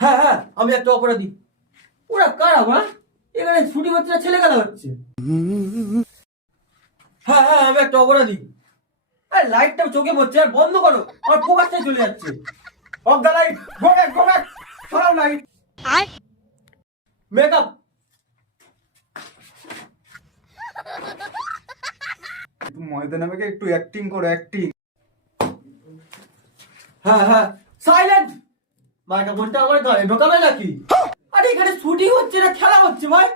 হ্যাঁ হ্যাঁ, আমি একটা অপরাধী। ওরা কারা ওরা? এখানে ছুটি হচ্ছে না, ছেলে খেলা হচ্ছে। হ্যাঁ হ্যাঁ, আমি একটা অপরাধী। আরে লাইটটা চোখে পড়ছে, আর বন্ধ করো, আমার ফোকাসটাই চলে যাচ্ছে। Of the light, go back, সরাও লাইট। মেকআপ। ময়দান আমাকে একটু অ্যাক্টিং করো, অ্যাক্টিং। হ্যাঁ হ্যাঁ, সাইলেন্ট। মাইক্রোফোনটা আমার গায়ে ঢোকাবে নাকি? আরে এখানে শুটিং হচ্ছে না, খেলা হচ্ছে ভাই।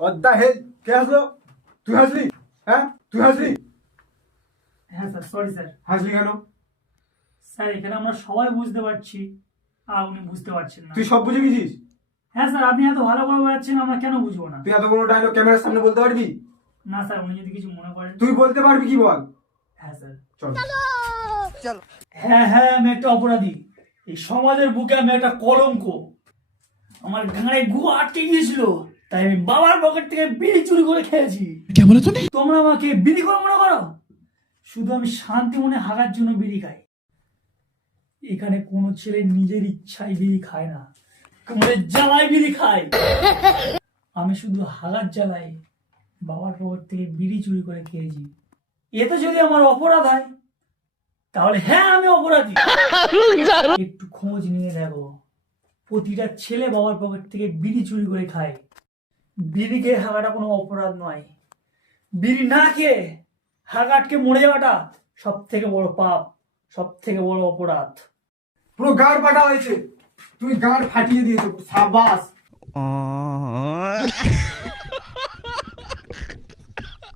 What the hell? কে হাসলো? তুই হাসলি? হ্যাঁ, তুই হাসলি? হ্যাঁ স্যার, সরি স্যার। হাসলি কেন? স্যার এখানে আমরা সবাই বুঝতে পারছি, আর উনি বুঝতে পারছেন না। তুই সব বুঝে গেছিস? হ্যাঁ স্যার, আপনি এত ভালো করে বোঝাচ্ছেন, আমরা কেন বুঝবো না? তুই এত বড় ডায়লগ ক্যামেরার সামনে বলতে পারবি? না স্যার, উনি যদি কিছু মনে করেন। তুই বলতে পারবি কি বল? হ্যাঁ স্যার। চল। হ্যাঁ হ্যাঁ, আমি একটা অপরাধী। এই সমাজের বুকে আমি একটা কলঙ্ক। আমার ঘাড়ে গু আটকে গিয়েছিল, তাই আমি বাবার পকেট থেকে বিড়ি চুরি করে খেয়েছি। তোমরা আমাকে বিড়ি করে মনে করো? শুধু আমি শান্তি মনে হাগার জন্য বিড়ি খাই। এখানে কোনো ছেলে নিজের ইচ্ছায় বিড়ি খায় না, কামড়ে জ্বালায় বিড়ি খায়। আমি শুধু হাগার জ্বালাই বাবার পকেট থেকে বিড়ি চুরি করে খেয়েছি। এতে যদি আমার অপরাধ হয়, তাহলে হ্যাঁ আমি অপরাধী। একটু খোঁজ নিয়ে দেখো, প্রতিটা ছেলে বাবার পকেট থেকে বিড়ি চুরি করে খায়। বিড়ি খেয়ে হাগাটা কোনো অপরাধ নয়। বিড়ি না খেয়ে হাগাটকে মরে যাওয়াটা সব থেকে বড় পাপ, সব থেকে বড় অপরাধ। পুরো গাড় ফাটা হয়েছে, তুই গাড় ফাটিয়ে দিয়েছো, সাবাস।